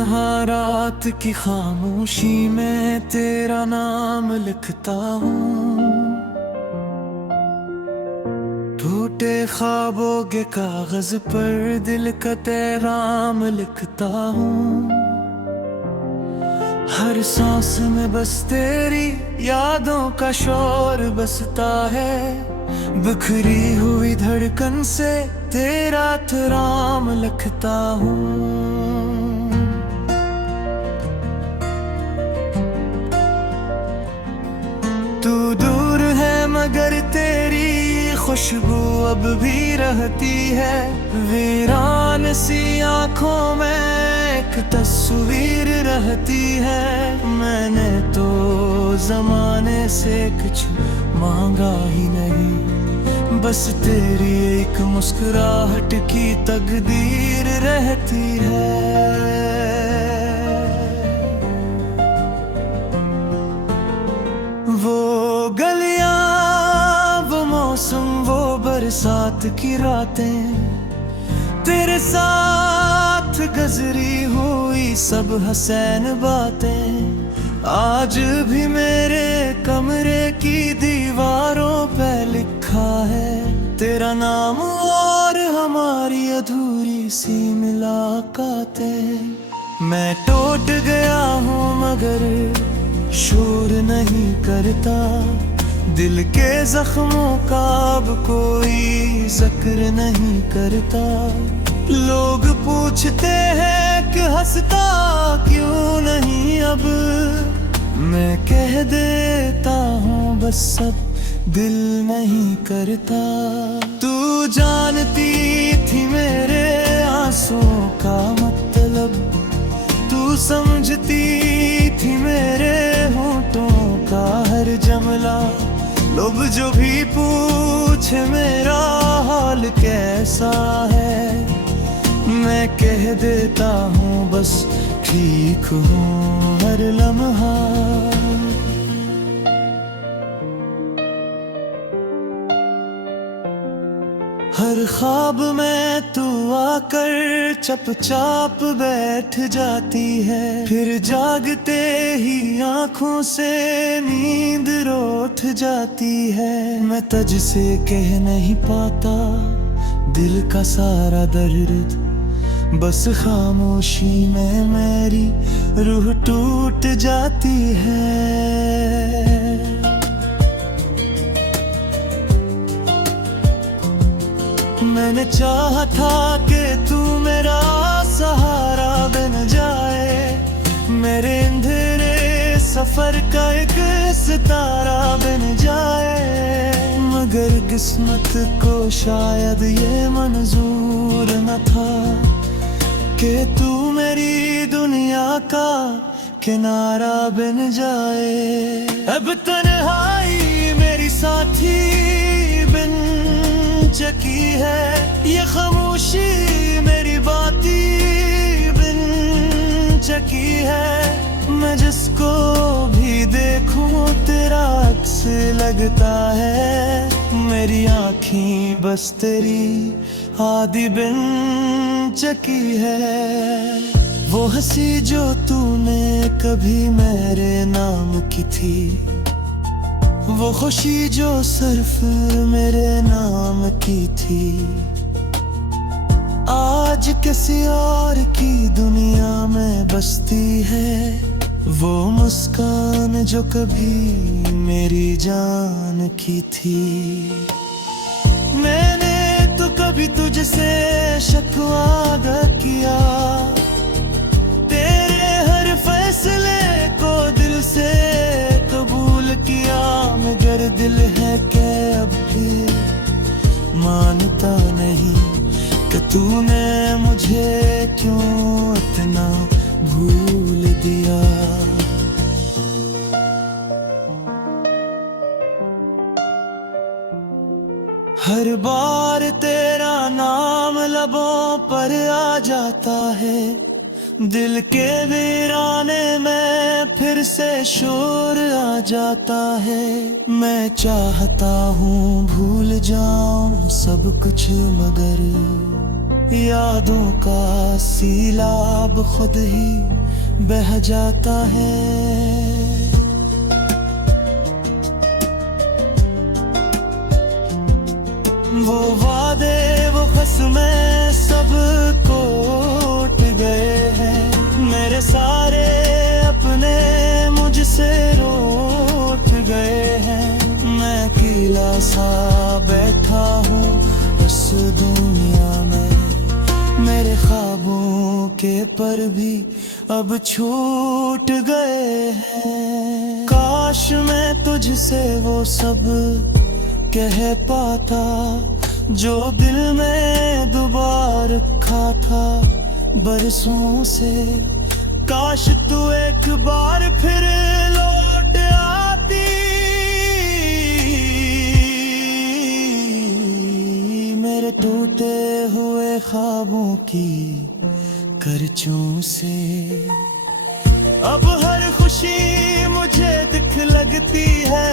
तन्हा रात की खामोशी में तेरा नाम लिखता हूँ। टूटे ख्वाबों के कागज पर दिल का पैगाम लिखता हूँ। हर सांस में बस तेरी यादों का शोर बसता है। बिखरी हुई धड़कन से तेरा तराम लिखता हूँ। तू दूर है मगर तेरी खुशबू अब भी रहती है। वीरान सी आँखों में एक तस्वीर रहती है। मैंने तो जमाने से कुछ मांगा ही नहीं, बस तेरी एक मुस्कुराहट की तकदीर रहती है। वो गलियां, वो मौसम, वो बरसात की रातें, तेरे साथ गुजरी हुई सब हसीन बातें आज भी मेरे कमरे की दीवारों पे लिखा है। तेरा नाम और हमारी अधूरी सी मुलाकातें। मैं टूट गया हूँ मगर शोर नहीं करता। दिल के जख्मों का अब कोई जिक्र नहीं करता। लोग पूछते हैं कि हंसता क्यों नहीं अब। मैं कह देता हूँ बस अब दिल नहीं करता। तू जानती थी मेरे आंसुओं का मतलब, तू समझती थी मेरे होंठों का हर जुमला। लोग जो भी पूछे मेरा हाल कैसा है, मैं कह देता हूँ बस ठीक हूँ हर लम्हा। हर ख्वाब में तू आकर चुपचाप बैठ जाती है। फिर जागते ही आंखों से नींद रोठ जाती है। मैं तुझसे कह नहीं पाता दिल का सारा दर्द, बस खामोशी में मेरी रूह टूट जाती है। मैंने चाहा था कि तू मेरा सहारा बन जाए, मेरे अंधेरे सफर का एक सितारा बन जाए। मगर किस्मत को शायद ये मंजूर न था कि तू मेरी दुनिया का किनारा बन जाए। अब तन्हाई मेरी साथी बन चुकी है, ये खामोशी मेरी बाती बन चुकी है। मैं जिसको भी देखूं तेरा अक्स लगता है। मेरी आँखें बस तेरी आदि बन चुकी है। वो हंसी जो तूने कभी मेरे नाम की थी, वो खुशी जो सिर्फ मेरे नाम की थी, आज किसी और की दुनिया में बसती है। वो मुस्कान जो कभी मेरी जान की थी। मैंने तो कभी तुझसे शिकवा किया, तेरे हर फैसले को दिल से कबूल किया। मगर दिल है कि अब भी मानता नहीं कि तूने मुझे क्यों इतना भूल दिया। हर बार तेरा नाम लबों पर आ जाता है, दिल के वीराने में फिर से शोर आ जाता है। मैं चाहता हूँ भूल जाऊं सब कुछ मगर यादों का सीलाब खुद ही बह जाता है। वो वादे वो कसमें सब टूट गए हैं। मेरे सारे अपने मुझसे रूठ गए हैं। मैं अकेला सा बैठा हूँ उस दुनिया में। मेरे ख्वाबों के पर भी अब छूट गए हैं। काश मैं तुझसे वो सब कह पाता जो दिल में दुबा रखा था बरसों से। काश तू एक बार फिर लौट आती मेरे टूटे हुए ख्वाबों की करचों से। अब हर खुशी मुझे दिख लगती है,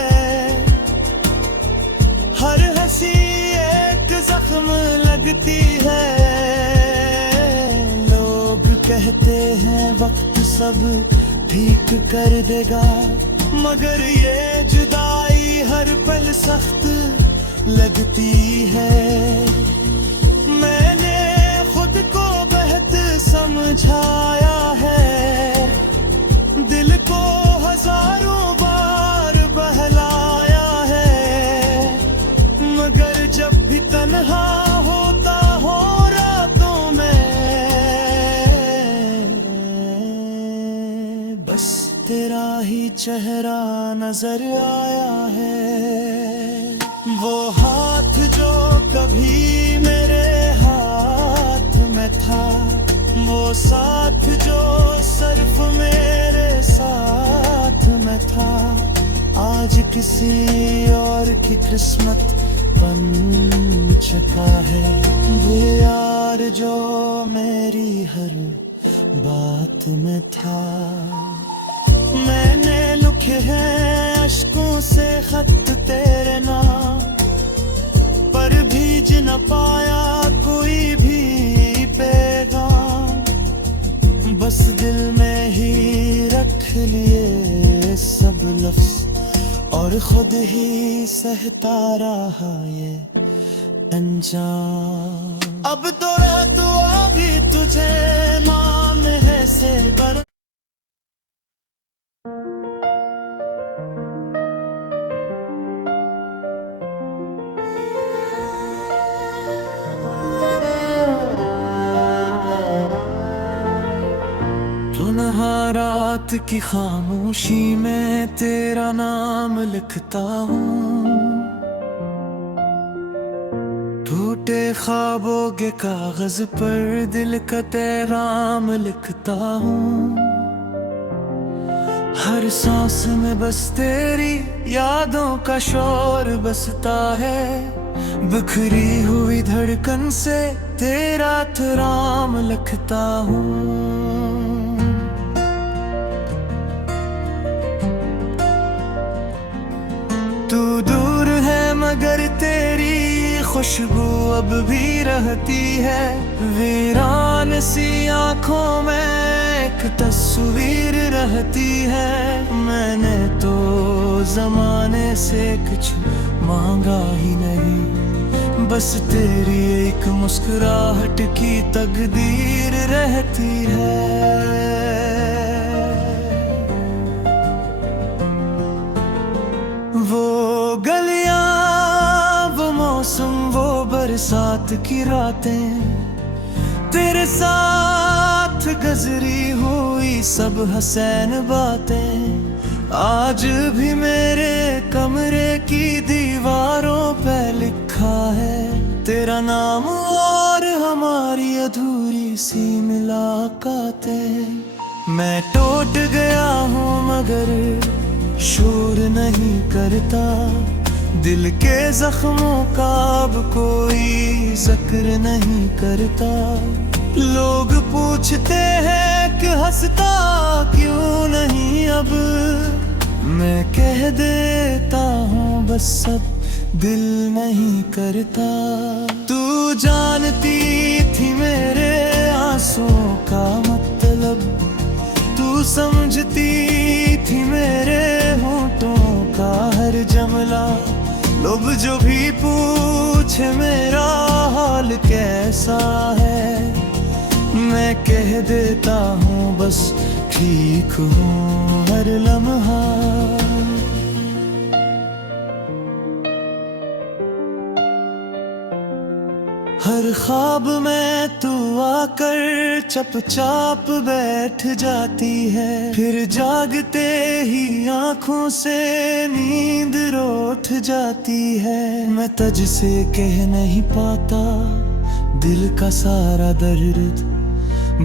हर हंसी एक जख्म लगती है। लोग कहते हैं वक्त सब ठीक कर देगा, मगर ये जुदाई हर पल सख्त लगती है। मैंने खुद को बेहद समझाया है, दिल को हजारों बार बहलाया है, मगर जब भी तन्हा होता हो रातों में बस तेरा ही चेहरा नजर आया है। वो हाथ जो कभी मेरे हाथ में था, वो साथ जो सिर्फ मेरे साथ में था, आज किसी और की किस्मत बन चुका है। वो यार जो मेरी हर बात में था। मैंने लिखे हैं अश्कों से खत तेरे नाम, पर भीज न पाया कोई भी पैगाम। बस दिल में ही रख लिए सब लफ्ज और खुद ही सहता रहा ये अंजाम। अब तो दुआ भी तुझे माम है से बर। रात की खामोशी में तेरा नाम लिखता हूँ, टूटे ख्वाबों के कागज पर दिल का पैगाम लिखता हूँ। हर सांस में बस तेरी यादों का शोर बसता है, बिखरी हुई धड़कन से तेरा तराम लिखता हूँ। तू दूर है मगर तेरी खुशबू अब भी रहती है। वीरान सी आँखों में एक तस्वीर रहती है। मैंने तो जमाने से कुछ मांगा ही नहीं, बस तेरी एक मुस्कुराहट की तकदीर रहती है। वो गलियां वो मौसम वो बरसात की रातें, तेरे साथ गुजरी हुई सब हसीन बातें आज भी मेरे कमरे की दीवारों पे लिखा है तेरा नाम और हमारी अधूरी सी मुलाकातें। मैं टूट गया हूँ मगर शोर नहीं करता, दिल के जख्मों का अब कोई जिक्र नहीं करता। लोग पूछते हैं कि हंसता क्यों नहीं अब, मैं कह देता हूँ बस सब दिल नहीं करता। तू जानती थी मेरे आंसुओं का मतलब, तू समझती थी मेरे होंठों का हर जुमला। लोग जो भी पूछे मेरा हाल कैसा है, मैं कह देता हूँ बस ठीक हूँ हर लम्हा। हर ख्वाब में तू आकर चुपचाप बैठ जाती है, फिर जागते ही आंखों से नींद रोठ जाती है। मैं तुझसे कह नहीं पाता दिल का सारा दर्द,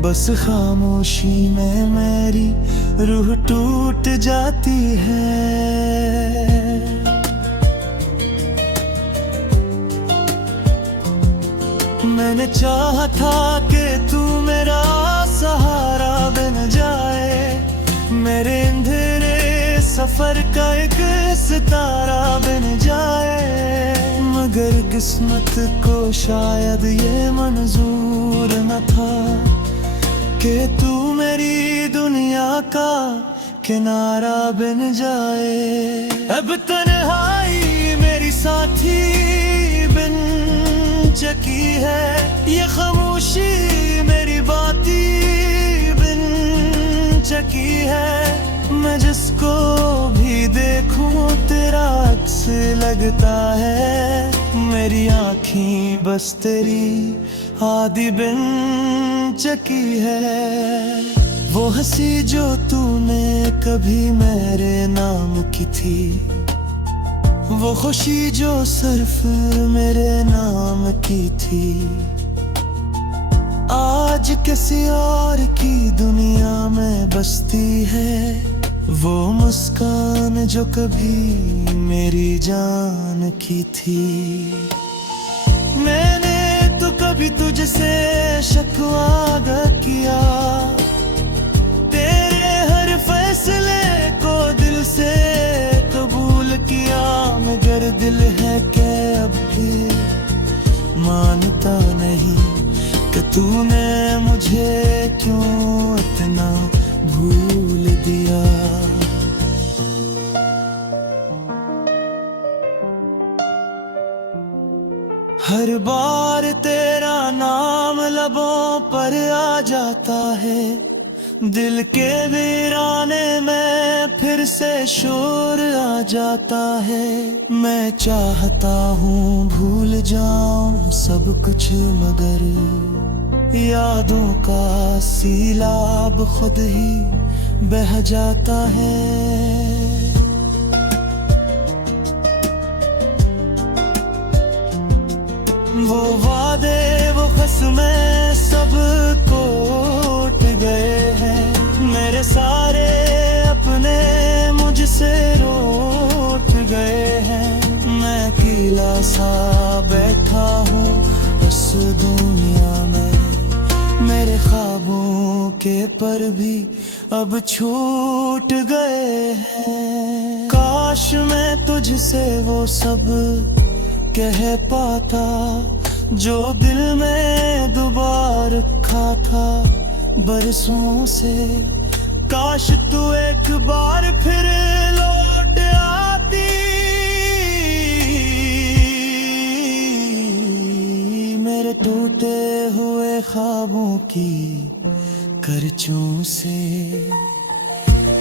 बस खामोशी में मेरी रूह टूट जाती है। मैंने चाहा था कि तू मेरा सहारा बन जाए, मेरे अंधेरे सफर का एक सितारा बन जाए। मगर किस्मत को शायद ये मंजूर न था कि तू मेरी दुनिया का किनारा बन जाए। अब तन्हाई मेरी साथी बिन चकी है, ये खामोशी मेरी बाती बिन चकी है। मैं जिसको भी देखूं तेरा अक्स लगता है, मेरी आँखें बस तेरी आदि बिन चकी है। वो हंसी जो तूने कभी मेरे नाम की थी, वो खुशी जो सिर्फ मेरे नाम की थी, आज किसी और की दुनिया में बसती है। वो मुस्कान जो कभी मेरी जान की थी। मैंने तो कभी तुझसे शिकवा किया, तेरे हर फैसले को दिल से कबूल किया। मगर दिल है कि अब भी मानता नहीं कि तूने मुझे क्यों इतना भूल दिया। हर बार तेरा नाम लबों पर आ जाता है, दिल के वीराने में फिर से शोर आ जाता है। मैं चाहता हूँ भूल जाऊं सब कुछ, मगर यादों का सीलाब खुद ही बह जाता है। वो वादे वो कसमें सब टूट गए हैं, मेरे सारे अपने मुझसे रूठ गए हैं। मैं अकेला सा बैठा हूँ उस दुनिया में, मेरे ख्वाबों के पर भी अब छूट गए हैं। काश मैं तुझसे वो सब कह पाता जो दिल में दुबा रखा था बरसों से। काश तू एक बार फिर लौट आती, मेरे टूटे हुए ख्वाबों की करचों से।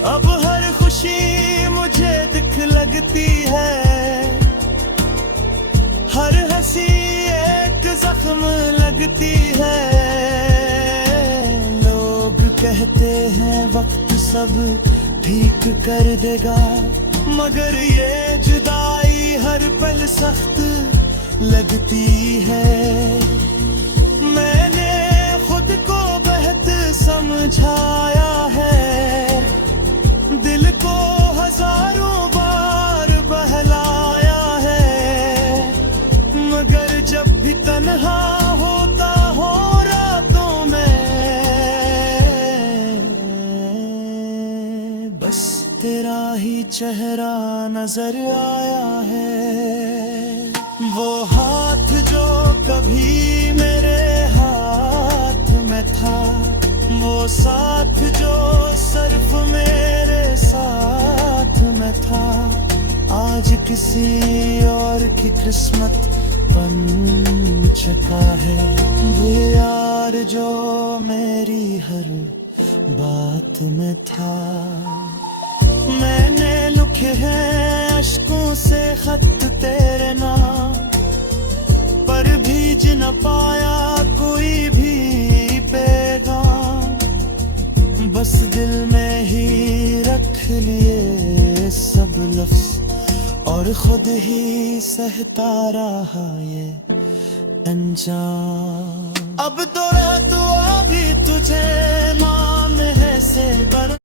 अब हर खुशी मुझे दिख लगती है, हर हंसी एक जख्म लगती है। लोग कहते हैं वक्त सब ठीक कर देगा, मगर ये जुदाई हर पल सख्त लगती है। मैंने खुद को बहुत समझाया है, दिल को हजारों बार बहलाया है, मगर जब भी तन्हा होता हो रातों में, बस तेरा ही चेहरा नजर आया है। वो हाथ जो कभी मेरे हाथ में था, वो साथ जो सिर्फ मेरे साथ में था, आज किसी और की किस्मत बन चुका है। वो यार जो मेरी हर बात में था, मैंने लिखे हैं अश्कों से खत तेरे नाम, पर भीज न पाया कोई भी पैगाम, बस दिल में ही रख लिए सब लफ्ज और खुद ही सहता रहा ये अंजाम। अब तो दुआ भी तुझे माम है से बर